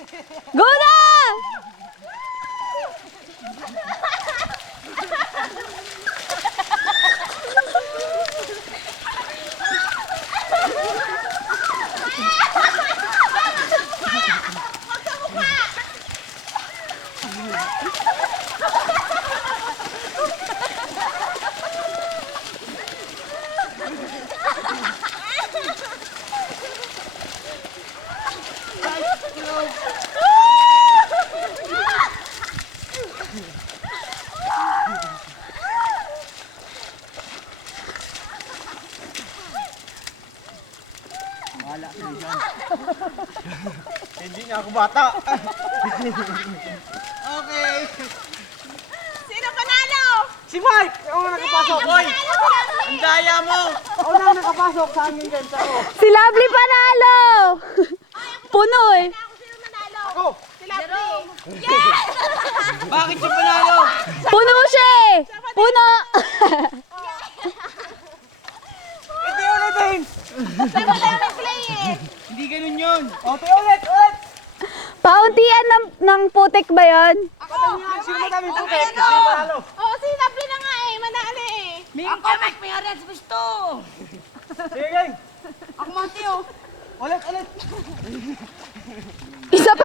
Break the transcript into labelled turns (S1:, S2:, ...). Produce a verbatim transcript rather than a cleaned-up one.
S1: Go na!
S2: Wala na yan. Hindi niya ako bata. Okay.
S3: Sino panalo?
S2: Si Mike! Ako na nakapasok. Hoy! Ang daya mo! Ako na nakapasok sa amin ganito ako.
S1: Si Lovely panalo! Puno eh.
S3: Ako sino manalo?
S2: Ako!
S3: Sila Jerome. Yes!
S2: Bakit siya panalo?
S1: Puno siya eh. Puno.
S2: Hindi ulitin!
S3: Saan mo tayo nag-play eh?
S2: Hindi ganun yun. Okay, ulit! Ulit!
S1: Pauntian ng, ng putik ba yun?
S3: Ako!
S2: Sino madami po
S3: Ako
S2: kayo?
S3: ano?
S2: Sino panalo?
S3: Oo, si Lovely na nga eh. Manalo eh.
S4: Ako, Mike, may ariyan sa gusto.
S2: Sige, gang!
S3: Ako Monty oh.
S2: Ulit! Ulit!
S1: Isa pa.